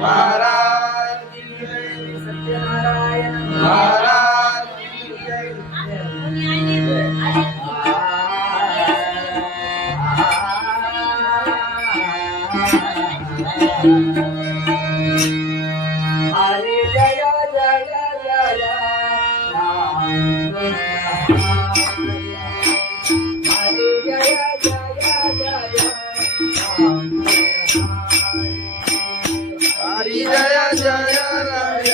महाराज की जय, सत्यनारायण महाराज की जय। हरे जय जय जय राम हरे जय जय जय राम हरि जय जय राय हरि जय जय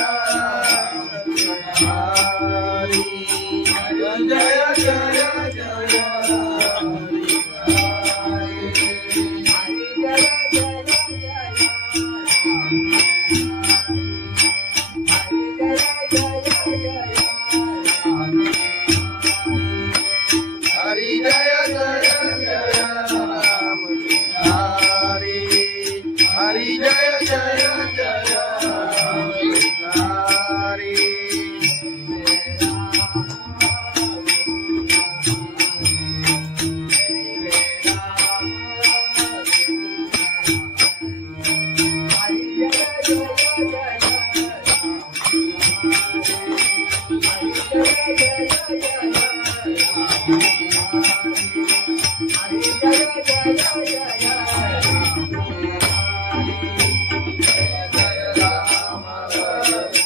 जय हरि जय जय जय राम हरि हरि जय जय जय हरि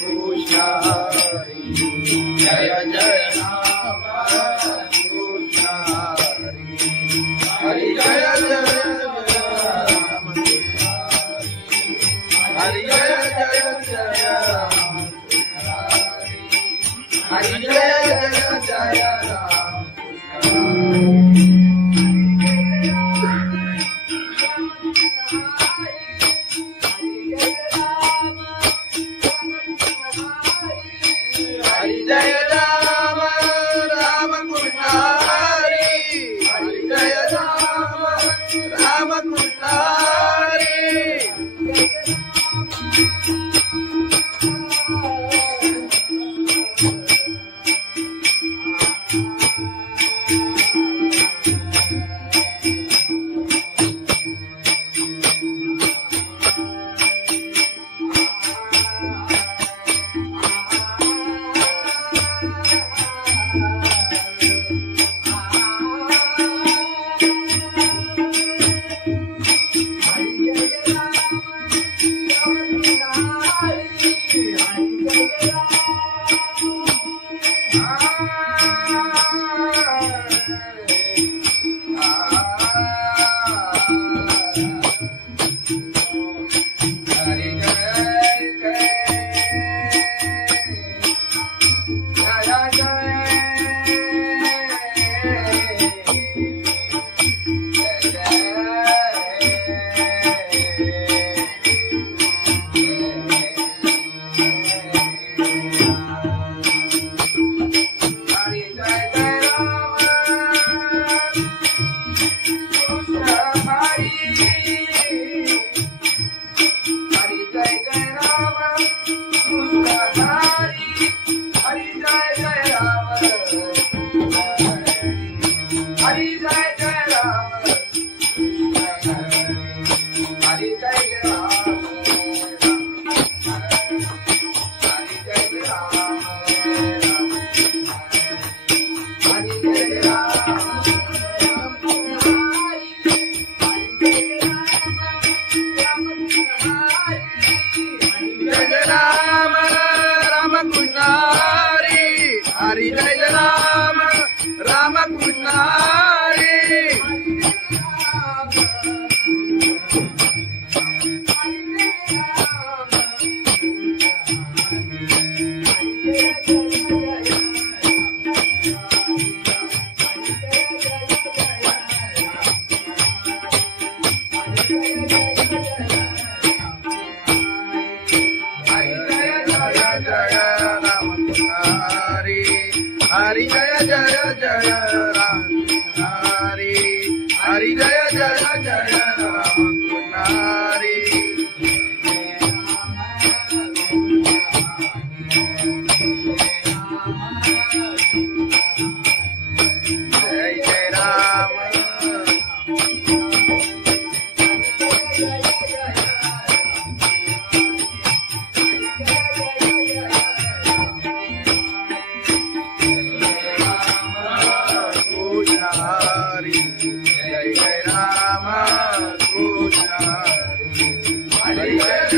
कृष्ण हरि जय जय राम कृष्ण हरि हरि जय जय राम हरि जय जय जय राम हरि जय जय जय राम हरि जय राम राम कृष्ण हरि हरि जय राम राम कृष्ण हरि हरि जय राम राम कृष्ण हरि हरि जय जय जय राम हरि हरि जय जय जय राम हरि जय जय राम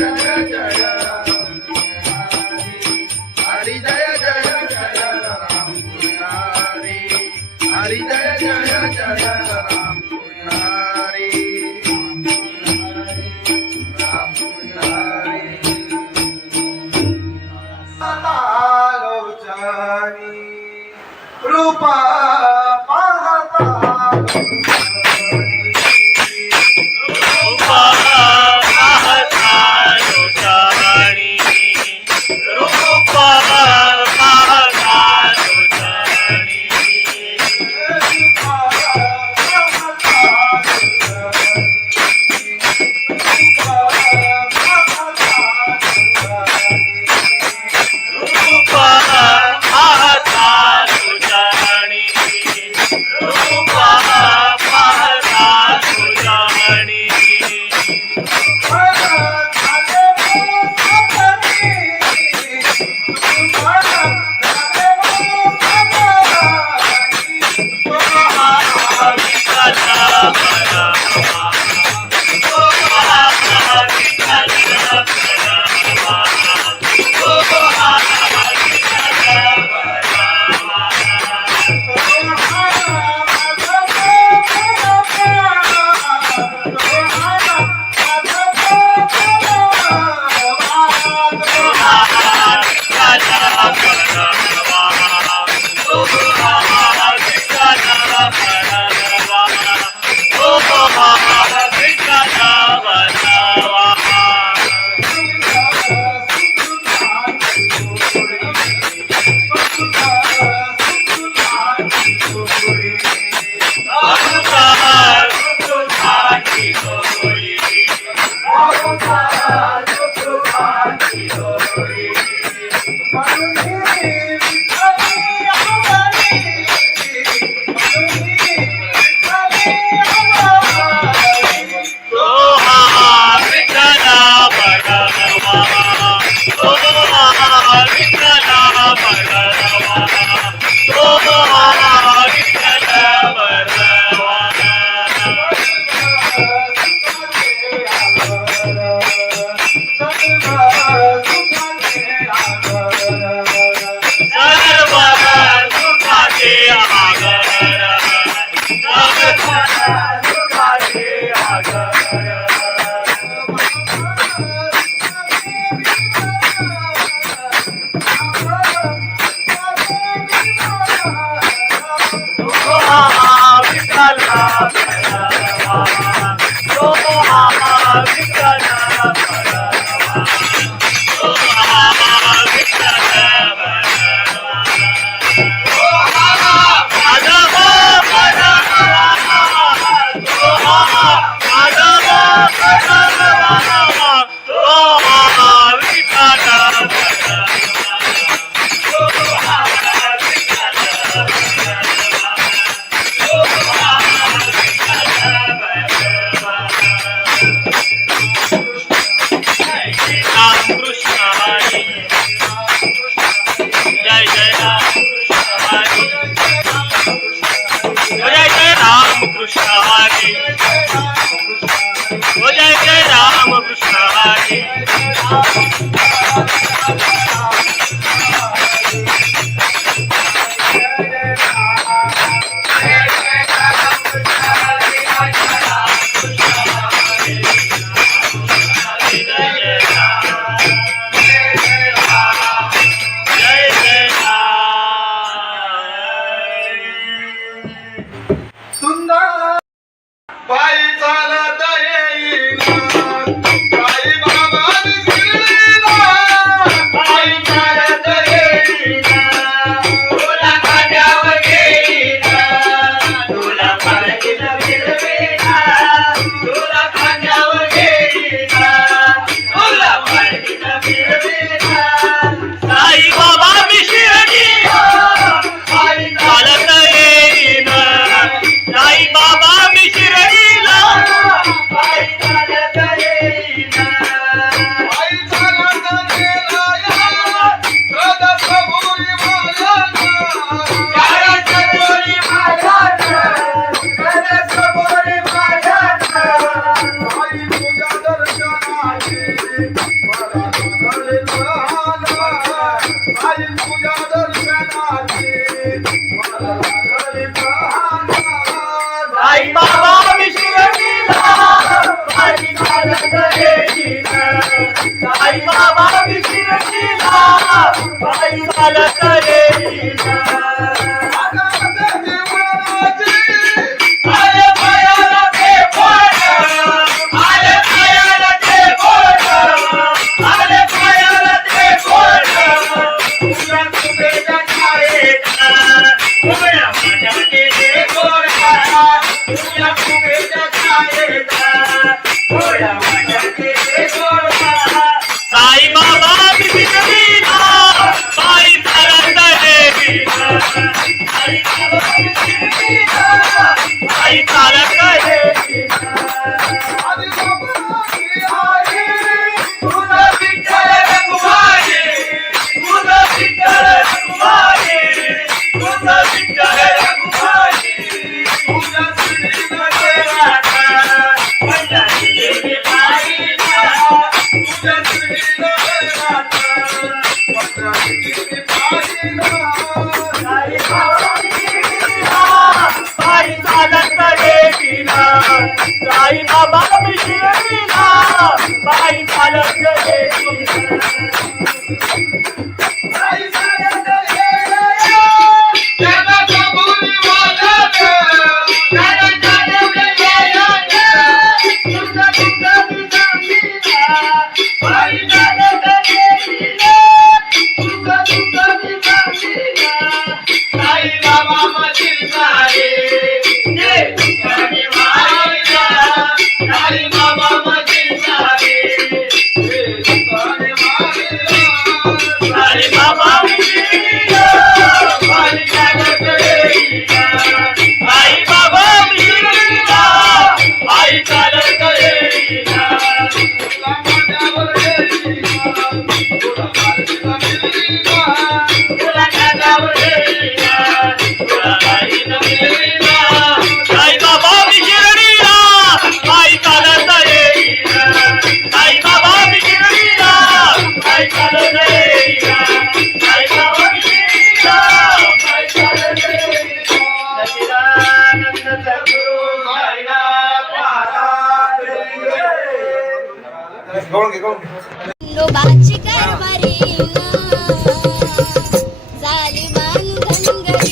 जय जय हरी जय जय जय राम कृष्ण हरी हरी जय जय जय राम कृष्ण हरी राम कृष्ण हरी आलोचनी रूपा पाहता आई तुझ्या दर्शनाची मला लागली तहान. साई बाबा मी शिर्डीला पायी चालत येईन. साई बाबा मी शिर्डीला पायी चालत येईन. आले पायाला ते बोट, आले पायाला ते बोट, आले पायाला ते बोट. तुझ्या तुझ्या छायेत उभ्या माझ्या केले गोरा. तुझ्या तुझ्या छायेत उभ्या माझ्या केले गोरा. साई बाबा मी शिर्डीला पायी चालत येईन. साई बाबा मी शिर्डीला पायी चालत येईन. तुझं विठ्ठल रखुमाई, तुझं विठ्ठल रखुमाई, तुझं विठ्ठल रखुमाई. तुझ्या श्रीमध्ये राधा पंढरीची पायीला. तुझ्या श्रीमध्ये राधा पंढरीची पायीला. साई बाबा मी शिर्डीला पायी चालत येईन. साई बाबा मी शिर्डीला पायी चालत येईन. आई चालत येईन. त्याला कबुली वाजत, त्याला चालवलं येईन. तुझं तुझं मी सांगीला पायी चालत येईन. तुझं तुझं मी सांगीला. साई बाबा मधील सारे जे तुझ्याने वाहिला. साई बाबा मधील सारे साई बाबा मी शिर्डीला पायी चालत येईन. साई बाबा मी शिर्डीला पायी चालत येईन. तुला माझ्यावर येईन. तुला माझ्या मिळीला. तुला कागावर येईन. तुला बाईनं मिळवीन. साई बाबा मी शिर्डीला पायी चालत येईन. साई बाबा मी शिर्डीला पायी चालत येईन. साई बाबा मी शिर्डीला पायी चालत येईन. सच्चिदानंद सद्गुरु साईनाथ महाराज की जय. गवळण घे, गवळण घे. खंडोबाची कारभारी झाली बांधन घरी.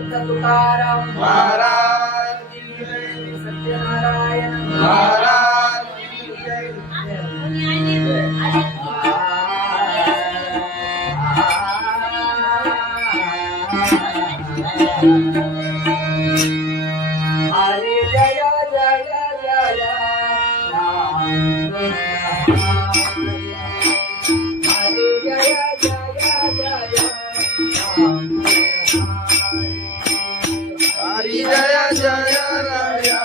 संत तुकाराम महाराज की जय. सत्यनारायण महाराज की जय. हरे जय जय जय राम हरे जय जय जय राम हरि जय जय राया.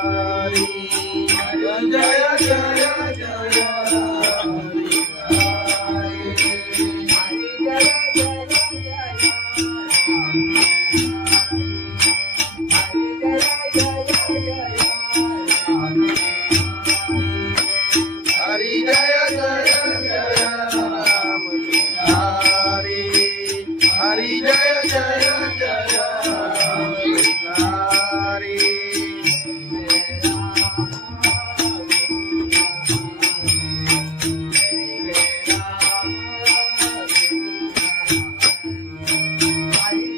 हरि जय जय जय हरि जय जय जय राम. हरि हरि जय जय जय राम. हरि जय जय राम कृष्ण हरि. हरि जय जय राम कृष्ण हरि.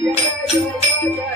जय जय जय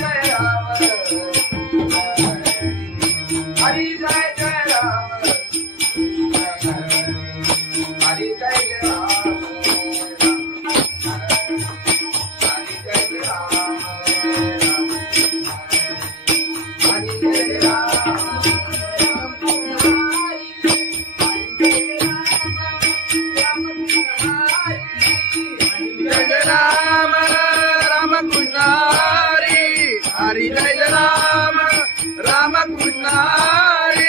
राम हरि. जय जय जय राम हरि. जय राम राम कृष्ण हरि. हरि जय राम राम कृष्ण हरि.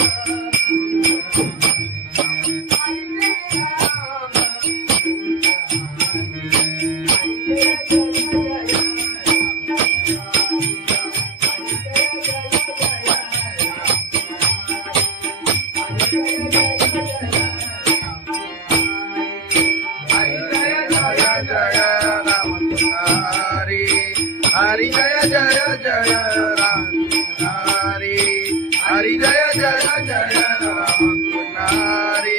हरि जय राम राम कृष्ण हरि. हरि जय जय जय राम हरि. हरि जय जय जय राम हरि.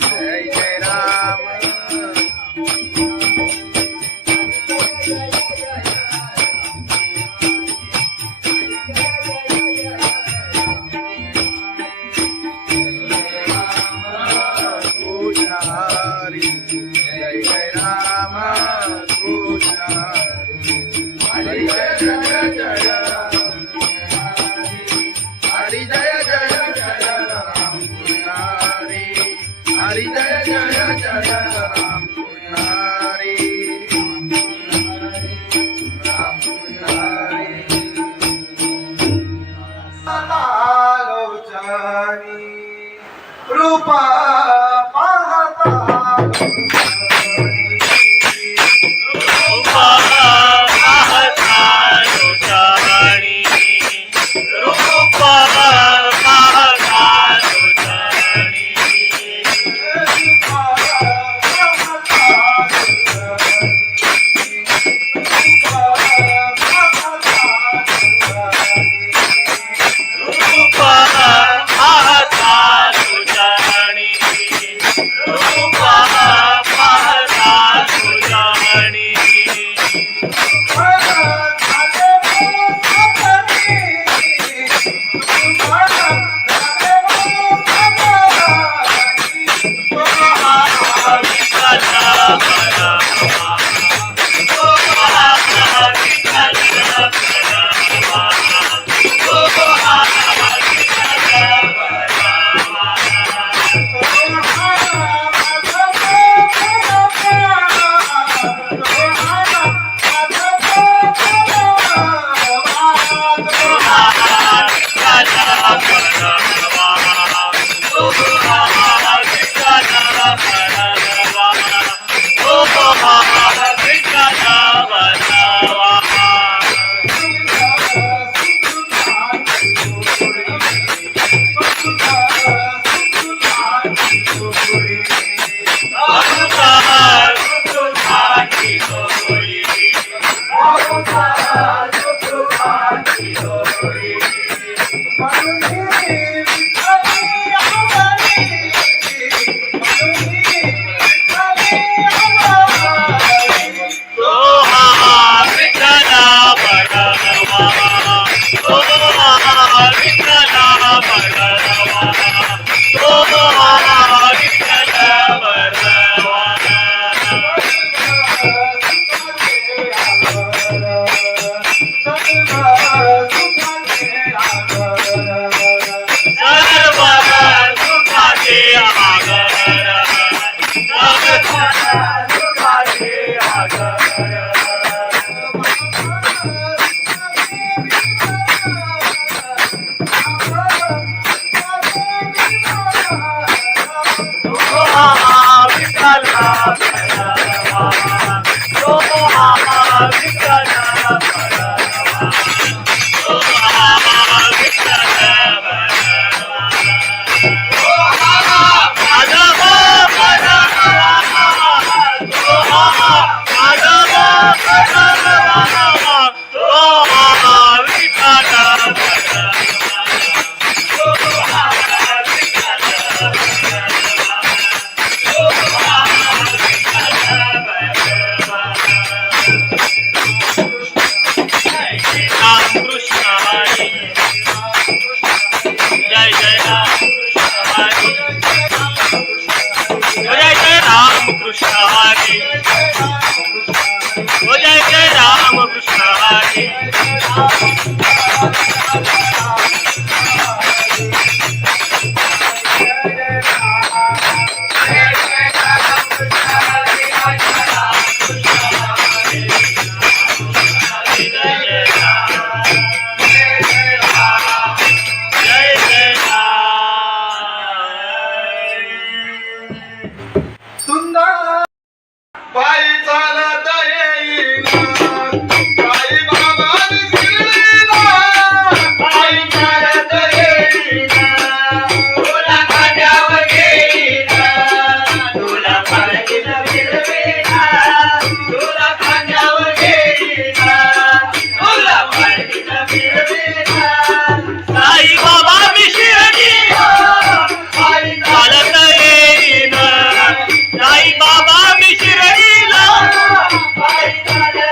जय जय राम. जय राम कृष्ण हरी जय जय जय हरी जय जय जय राम कृष्ण हरी जय जय जय राम कृष्ण राम कृष्ण लोचनी रूपा पाहता रूपा पाहता लोचनी रूपा पाहता लोचनी रूपा पाहता लोचनी रूपा पाहता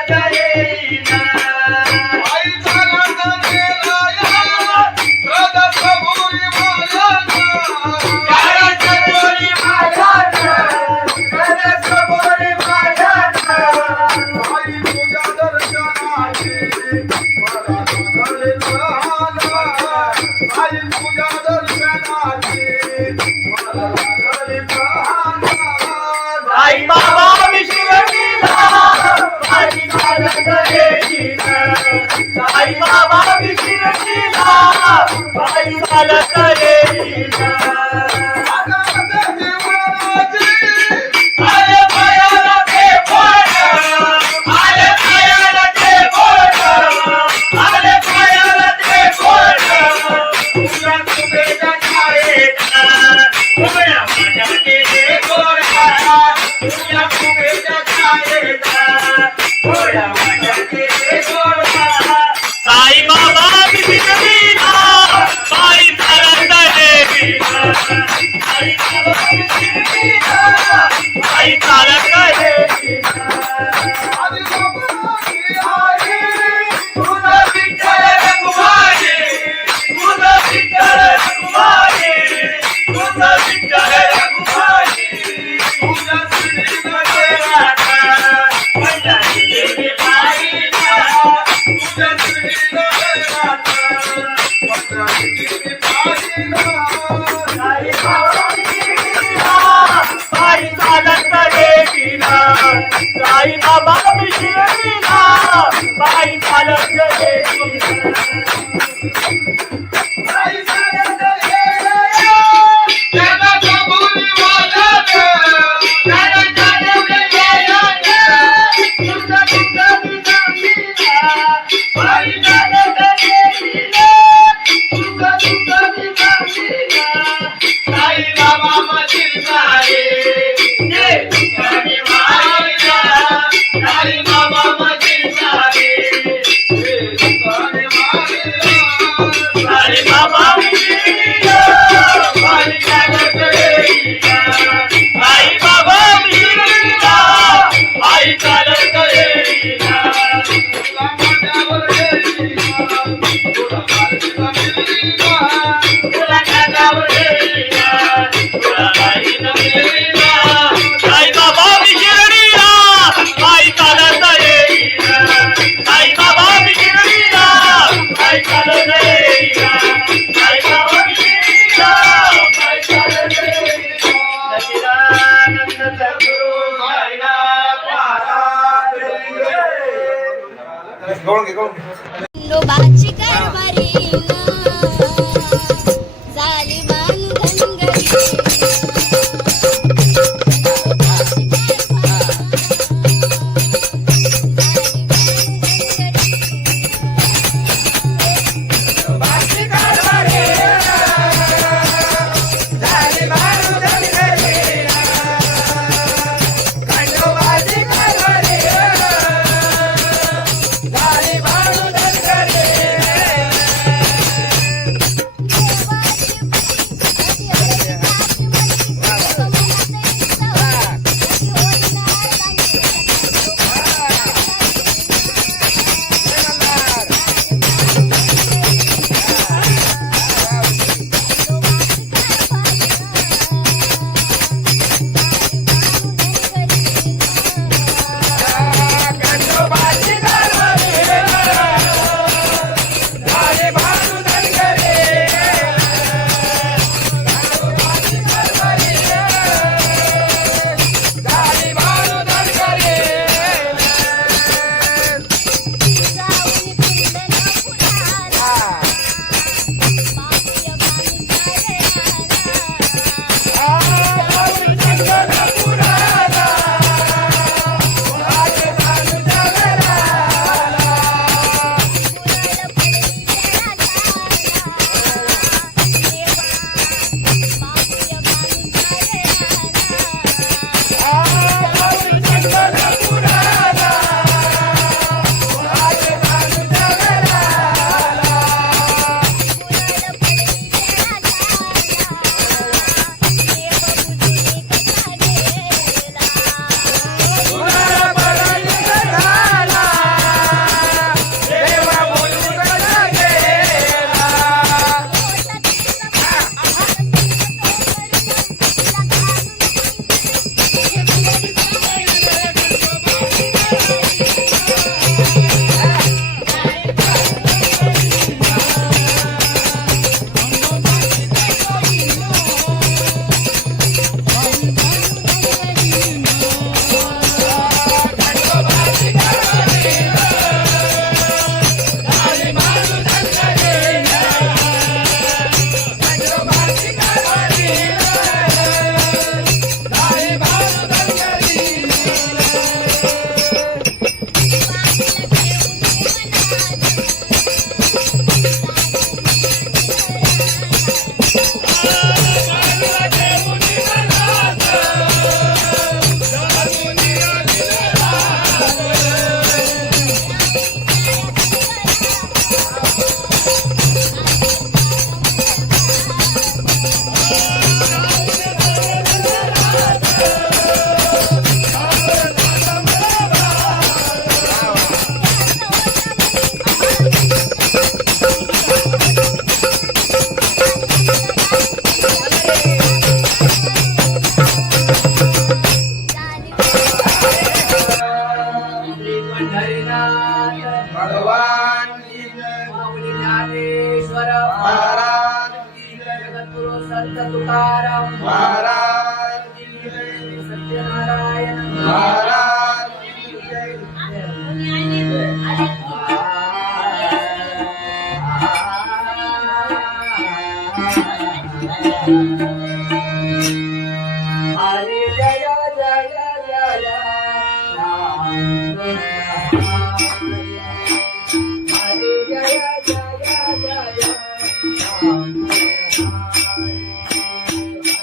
लोचनी जय साई बाबा बिगडीला पायी चालत देवीला साई बाबा बिगडीला पायी चालत देवीला आदि बाबाची आई तुझा विठ्ठल रखुमाई तुझा विठ्ठल रखुमाई तुझा विठ्ठल रखुमाई तुझ्या श्रीनगरात पंढरी देवी पायीला तुझ्या श्रीनगरात पंढरी देवी पाहिला साई बाबा बिगडीला पायी चालत देवीला साई बाबा बिगडीला पायी चालत देवीला आई सारंग ये जगाचा बोलीवाला जगाचा बोलीवाला तुझा तुझा बिगडीला पायी चालत देवीला तुझा तुझा बिगडीला साई बाबा मधील सारे जे तुझ्याने मारिला साई बाबा मधील सारे तुझ्याने मारिला साई बाबा बिगडीला पायी चालत देवीला साई बाबा बिगडीला पायी चालत देवीला तुला माझ्यावर येईना तुला मार्गीला मिळीना तुला कानावर येईना तुला काही नसलेला साई बाबा बिगडीला पायी चालत येईना साई बाबा बिगडीला पायी चालत येईना साई बाबा बिगडीला पायी चालत येईना सच्चिदानंद सद्गुरु साईनाथ महाराज खंडोबाची कारभारी झाली बांधनगरी समर्थ तुकाराम महाराज की जय. सत्यनारायण महाराज की जय. हरे जय जय जय राम हरे जय जय जय राम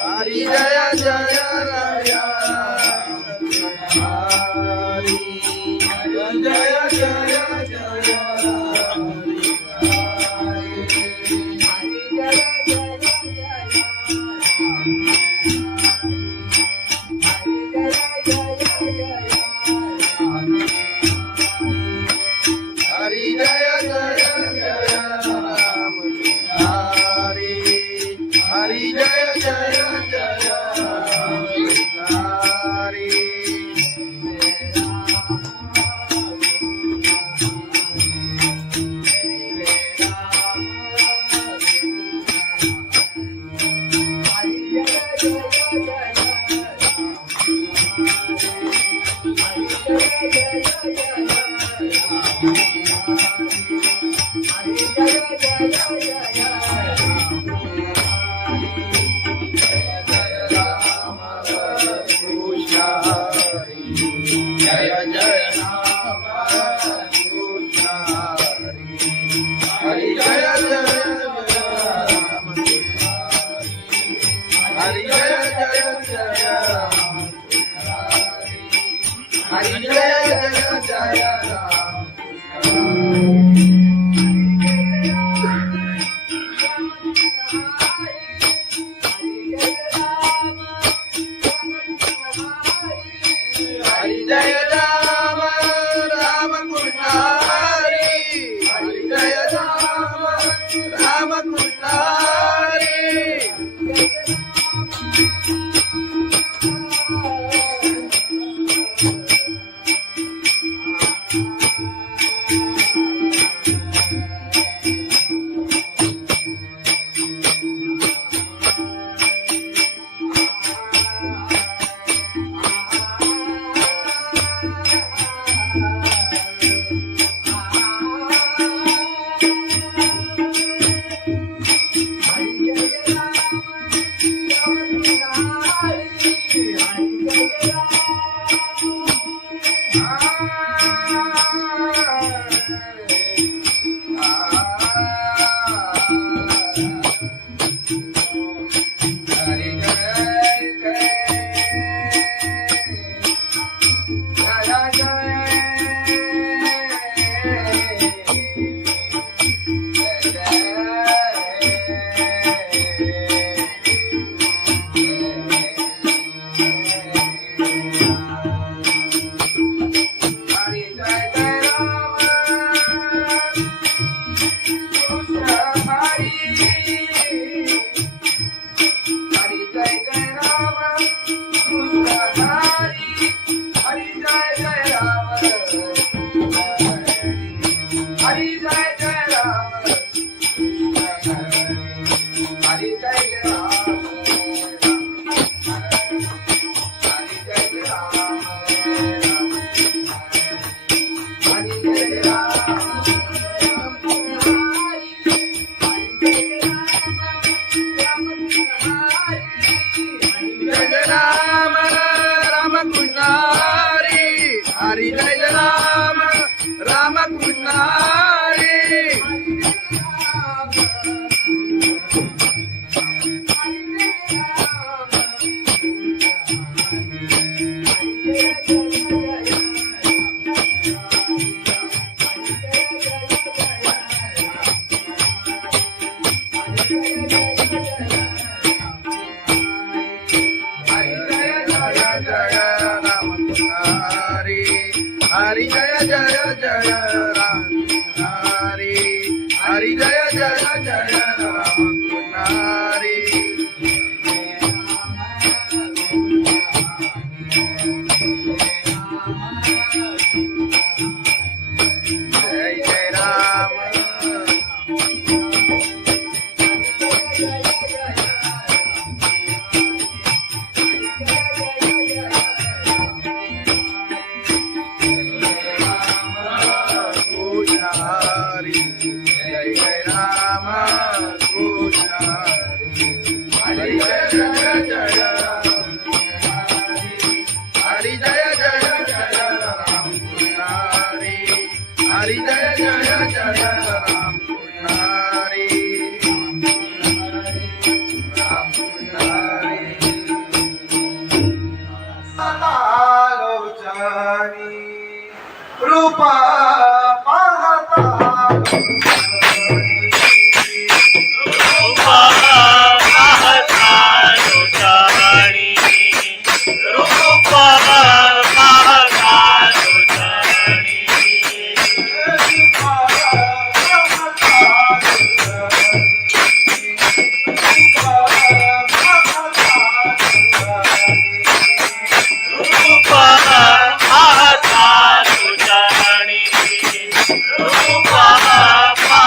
हरि जय जय राया. हरि जय जय जय हरि जय जय जय राम. हरि हरि जय जय जय राम. हरि जय जय राम कृष्ण हरि. हरि जय जय राम. हरि जय जय जय राम. हरि जय जय जय राम. हरि जय राम राम कृष्ण हरि. हरि जय राम राम कृष्ण हरि. हरि जय राम राम कृष्ण हरि. हरि जय जय जय राम हरि. हरि जय जय जय राम हरि. जय जय राम. रूप पाहता रूपा पाहता तुझ्याणी रूपा पाहता तुझ्याणी रूपा पाहता तुझ्याणी रूपा पाहता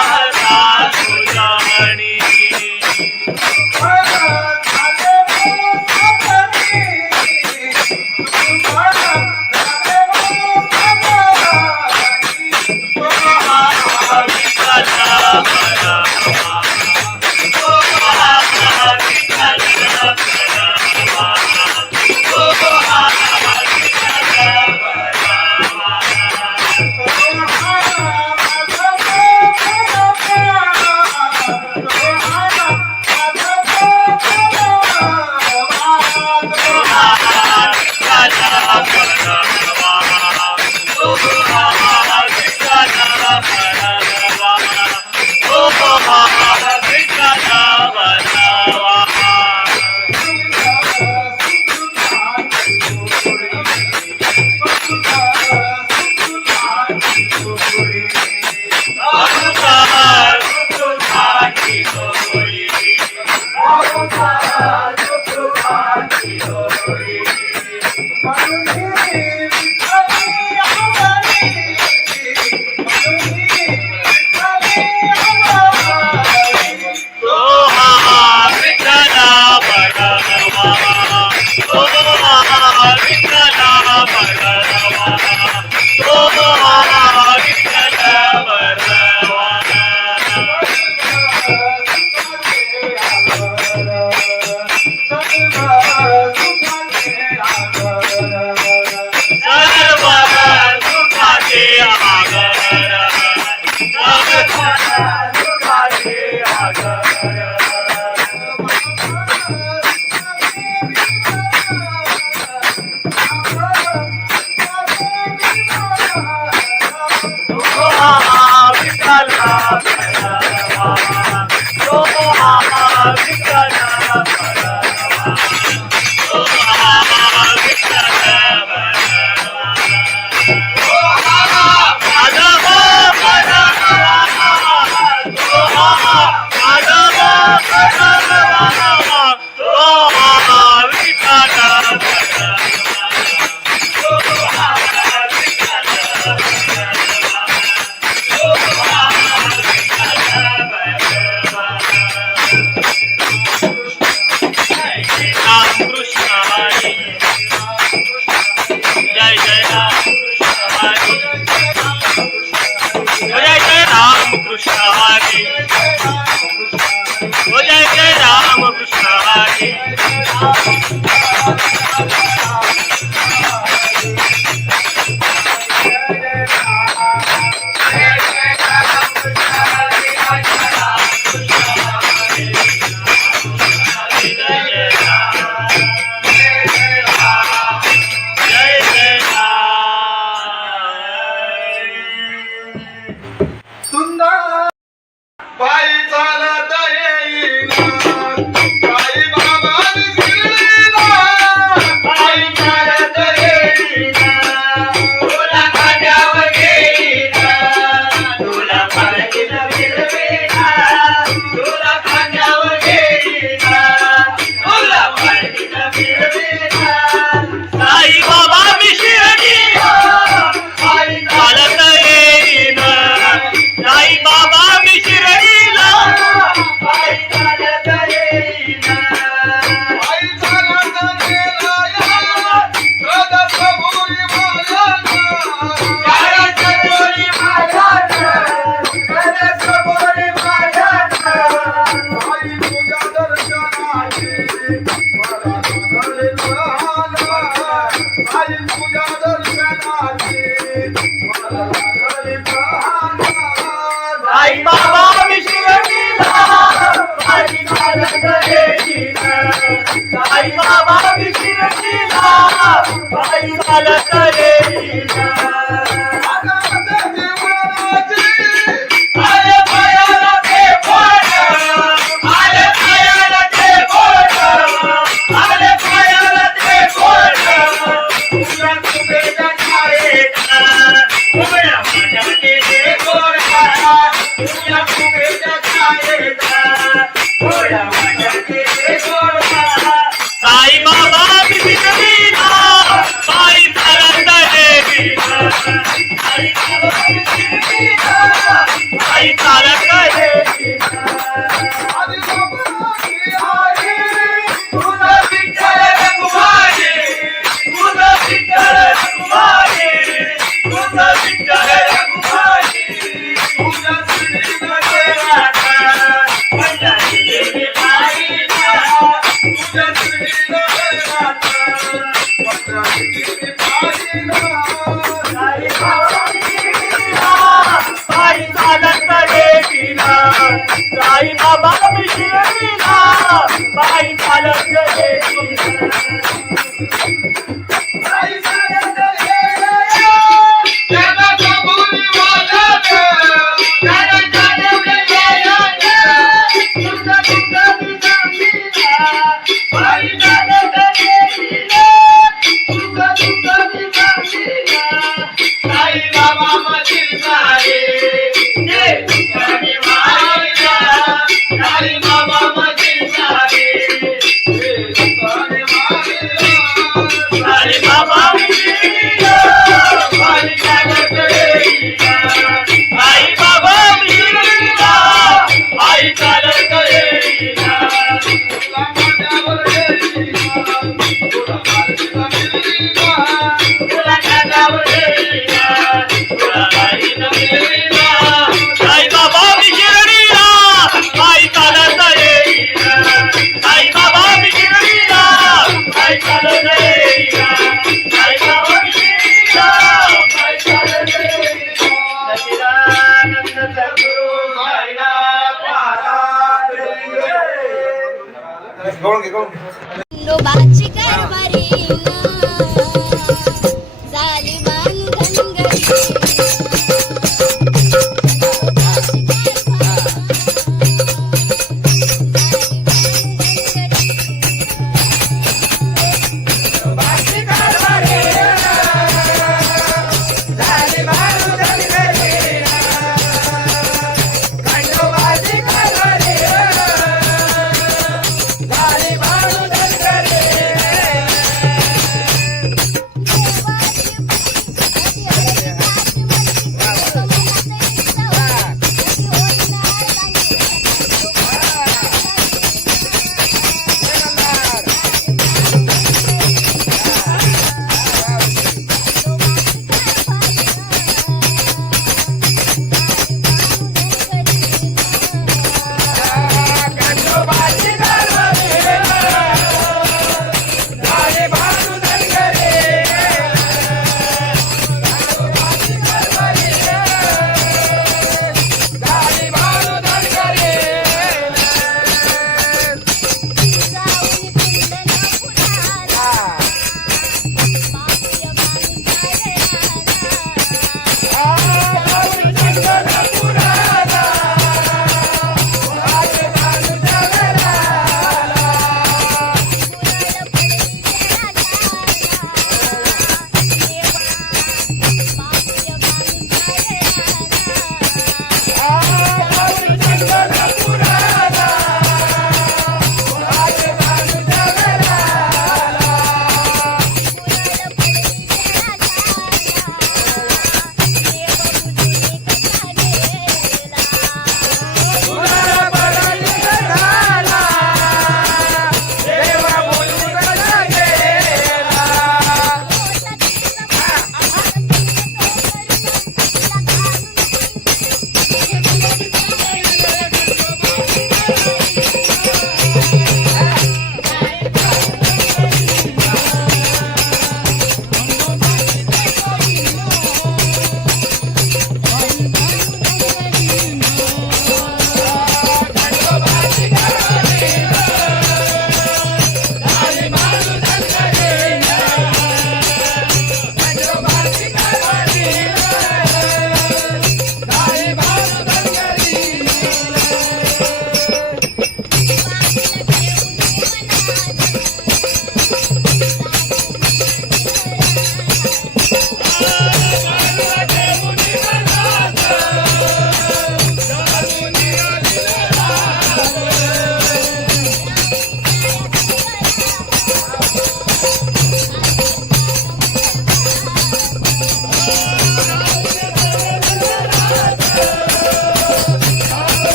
आई बाबांनी शिर्डीला आई चालत गेलीला आधी बाबाची आई तुझा विठ्ठल रखुमाई तुझा विठ्ठल रखुमाई तुझा विठ्ठल रखुमाई तुझ्या श्रीला पंजाबी देवी पाहिला तुझ्या श्रीला पंजाबी पाहिला आई बाबांनी शिर्डीला आई चालत गेलीला आई बाबांनी शिर्डीला आई चालत गेलीला आई चालत गेली त्याला कबुली वाजत त्याला चालत गेलीला तुझा तुझा विचारीला आई चालत गेलीला तुझा तुझा विचारीला आई बाबा मशील सारे जे तुझ्याने मारिला आई बाबा मशील सारे तुझ्याने मारिला आई बाबा मिशिरीला आई चालत गेलीला आई बाबा मिशिरीला आई चालत गेलीला तुला माझ्यावर गेलीला तुला मार्गीला मिलीला तुला खांद्यावर गेलीला तुला बाईनं मिळवीला आई बाबा मिशिरीला आई चालत गेलीला आई बाबा मिशिरीला आई चालत गेलीला आई बाबा मिशिरीला आई चालत गेलीला सच्चिदानंद सद्गुरु साईनाथ महाराज खंडोबाची कारभारी झाली बांधनगरी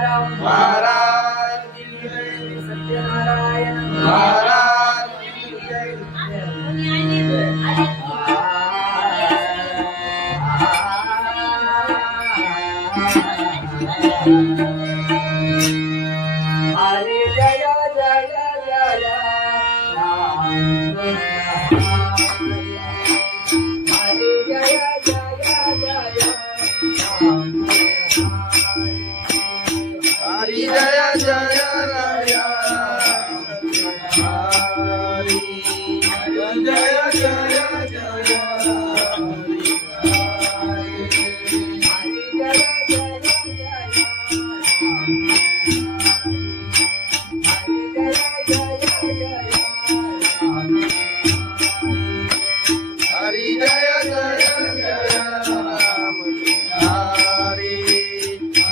तुकाराम महाराज की जय, सत्यनारायण महाराज की जय. हरे जय जय जय राम हरे जय जय जय राम हरी जय जय राय हरी जय जय जय जय हरी जय जय जय राम हरी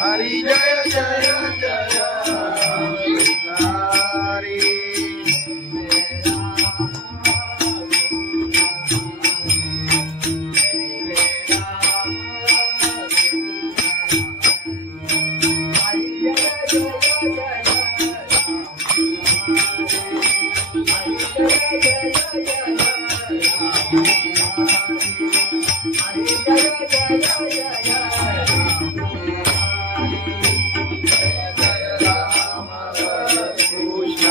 हरी जय जय जय हरी कृष्ण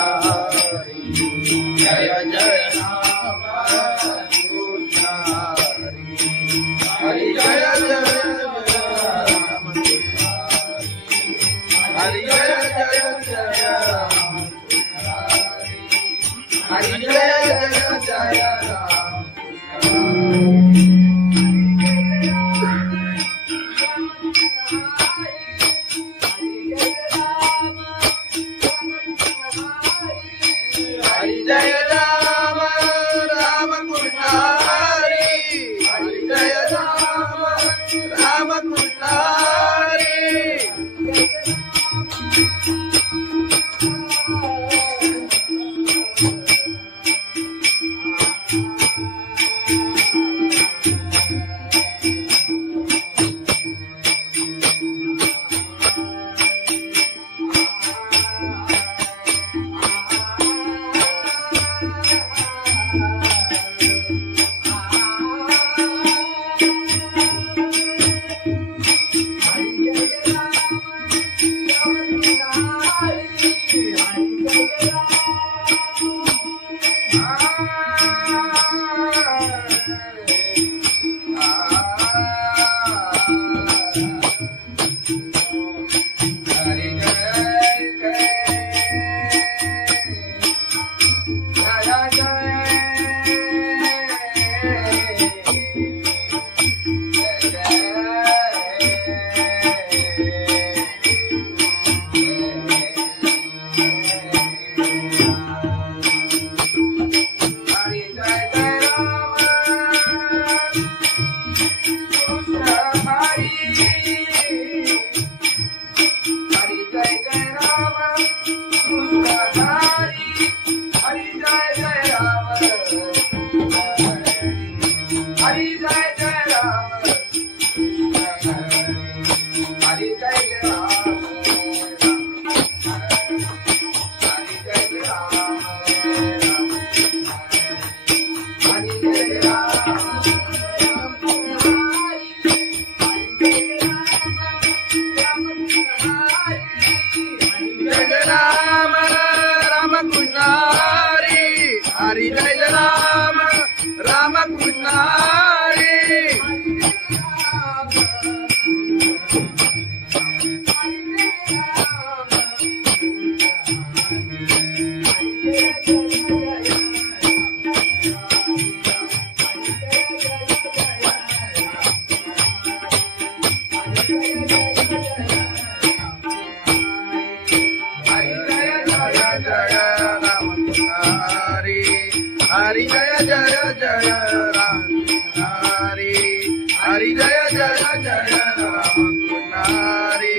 हरी जय जय राम कृष्ण हरी जय जय राम हरी जय जय राम हरी जय जय राम हरी जय राम राम कृष्ण हरी हरी जय राम राम कृष्ण हरी हरी जय राम राम कृष्ण हरी हरि जय जय जय राम हरि हरि जय जय जय राम हरि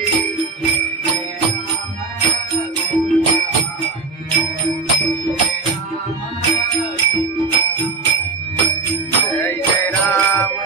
जय जय राम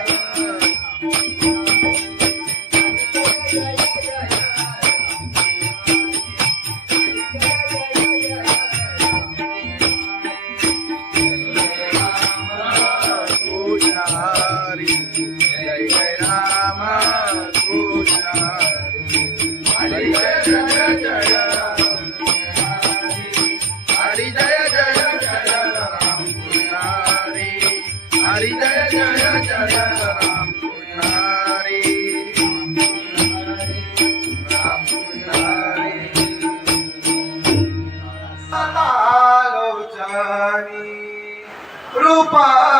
बाबा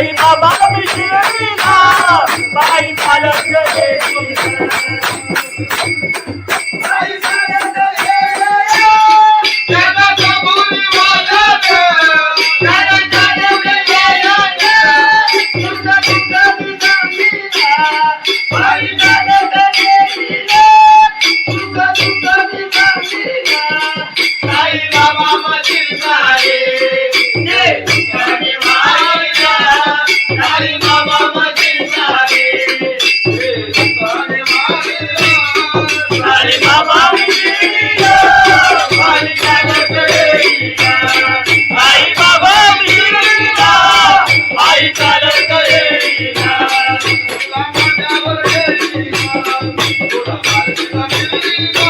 साई बाबा मी शिर्डीला बाई चालत येईना आई चालत येईना त्याला कबुली वाजत त्याला चालत येईना तुझा तुझा निजामीला आई चालत येईना तुझा तुझा निजामीला साई बाबा मशील सारे जे तुझ्याने मारिला साई बाबा मशील सारे जे तुझ्याने मारिला साई बाबा मी शिर्डीला आई चालत येईना आई बाबा मी शिर्डीला आई चालत येईना तुला माझ्यावर येईना तुला माझ्या मिळीना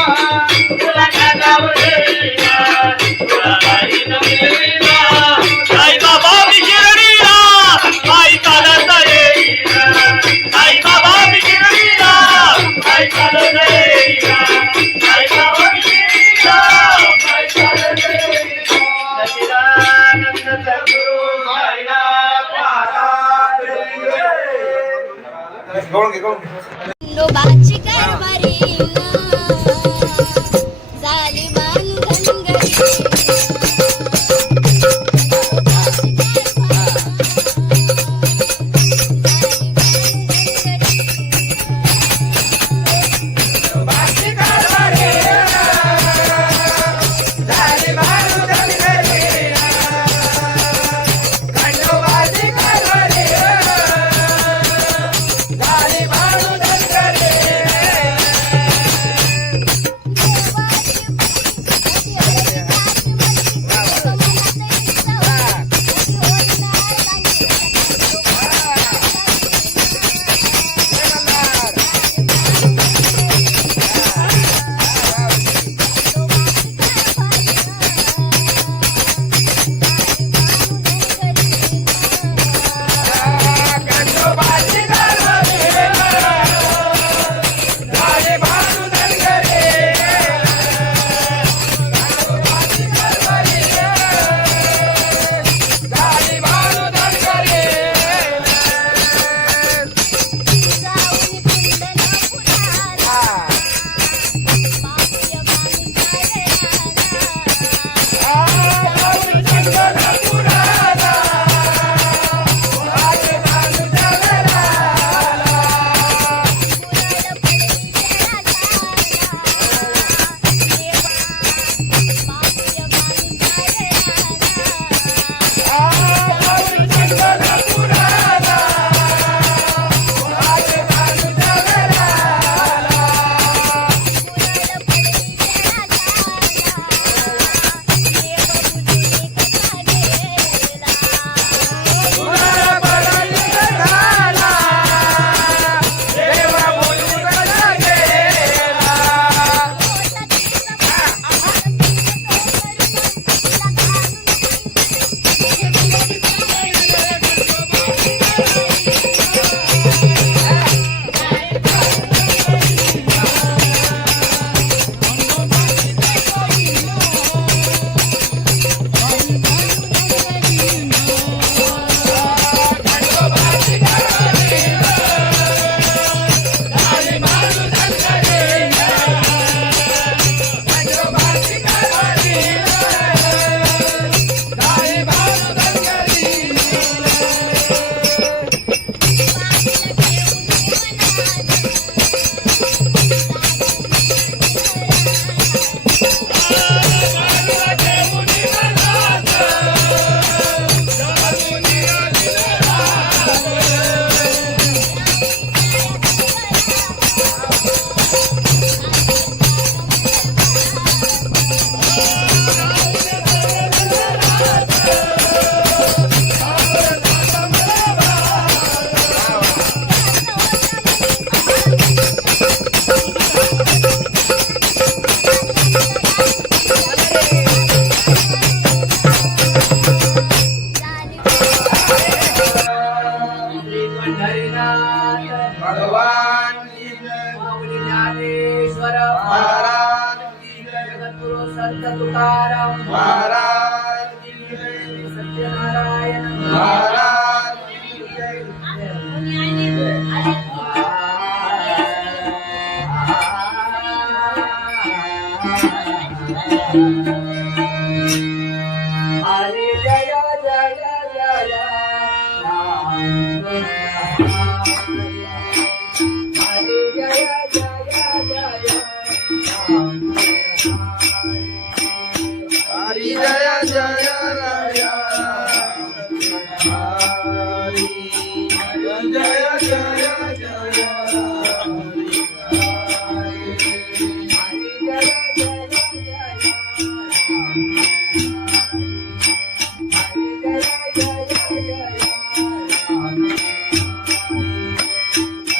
तुला खांद्यावर येईना तुला बाईनं मिळवीना साई बाबा मी शिर्डीला आई चालत येईना साई बाबा मी शिर्डीला आई चालत येईना साई बाबा मी शिर्डीला आई चालत येईना सच्चिदानंद सद्गुरु साईनाथ महाराज खंडोबाची कारभारी झाली बांधनगरी हरे जय जय जय राम हरे जय जय जय राम हरि जय जय राय हरि जय जय जय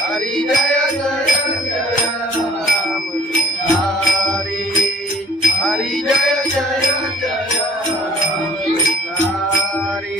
हरि जय जय जय राम हरि हरि जय जय जय हरि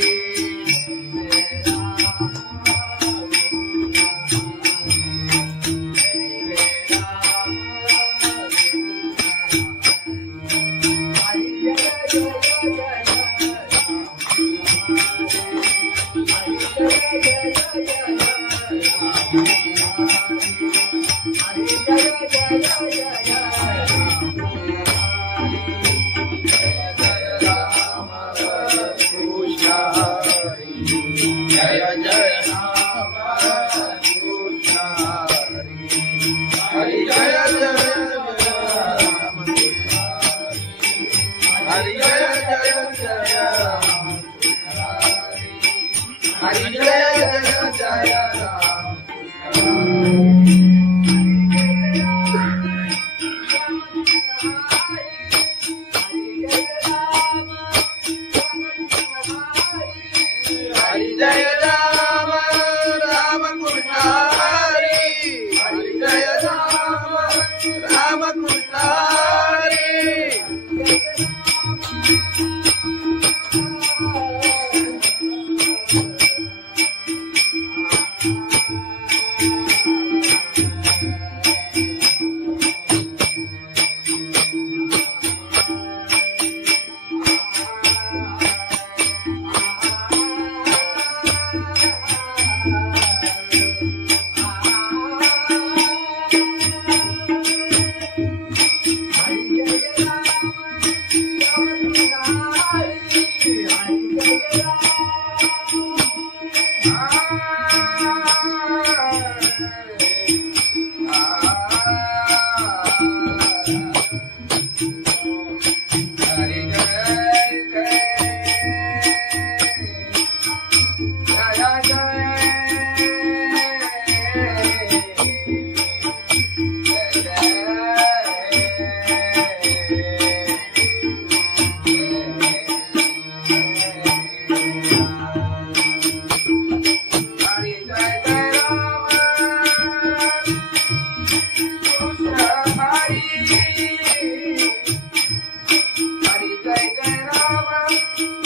कृष्ण हरि जय जय राम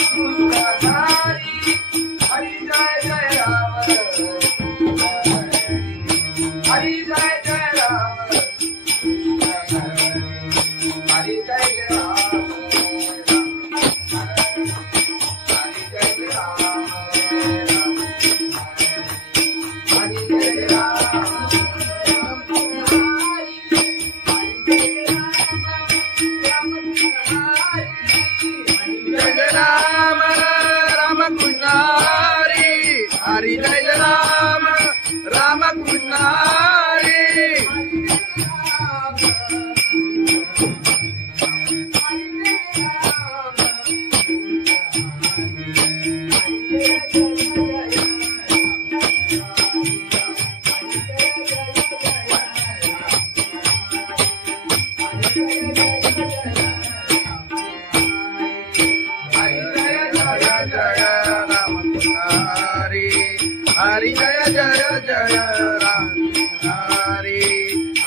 कृष्ण हरि हरि जय जय राम हरि जय जय राम हरि जय जय राम हरि जय राम राम कृष्ण हरि हरि जय राम राम कृष्ण हरि हरि जय राम राम कृष्ण हरि हरि जय जय जय राम हरि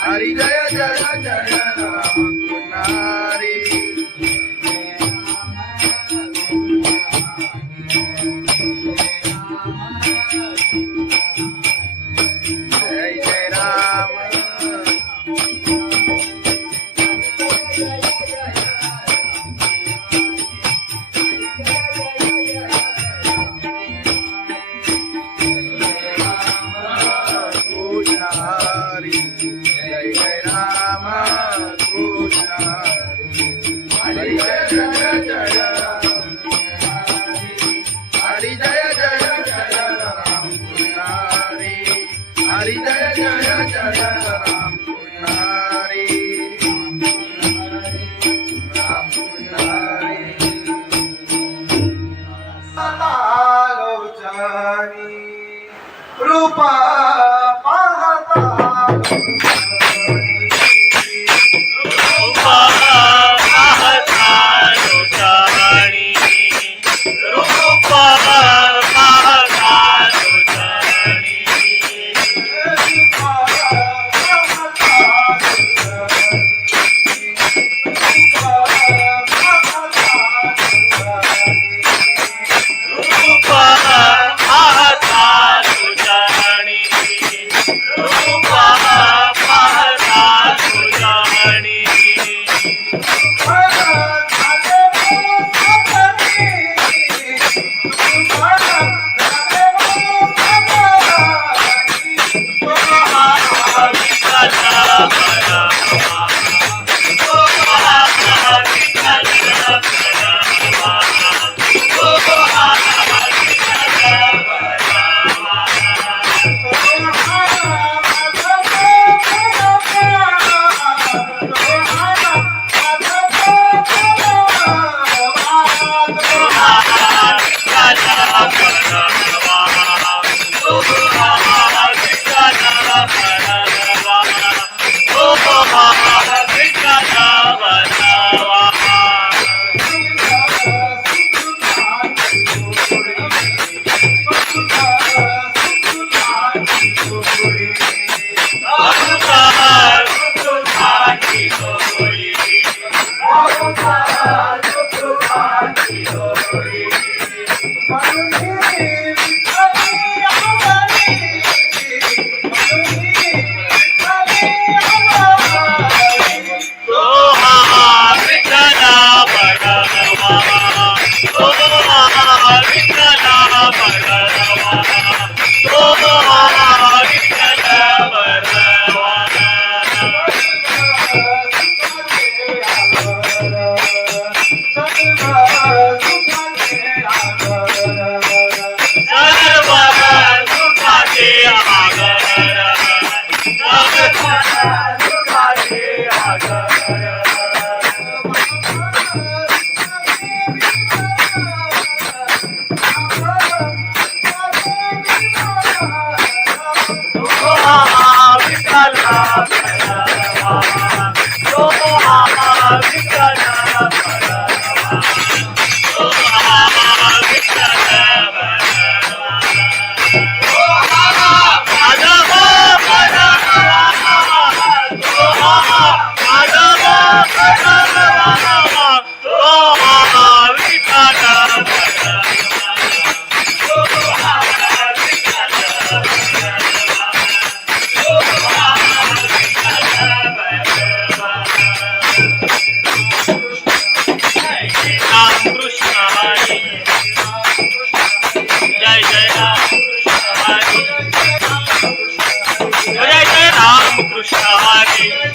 हरि जय जय जय राम हरि जय जय राम हरि जय जय राम कृष्ण हरि हरी जय जय जय हरी जय जय जय राम कृष्ण हरी हरी जय जय जय राम कृष्ण हरी राम कृष्ण हरी लोचनी रूपा पाहता रूपा पाहता लोचनी रूपा पाहता लोचनी रूपा पाहता लोचनी रूपा पाहता लोचनी Krishna Hare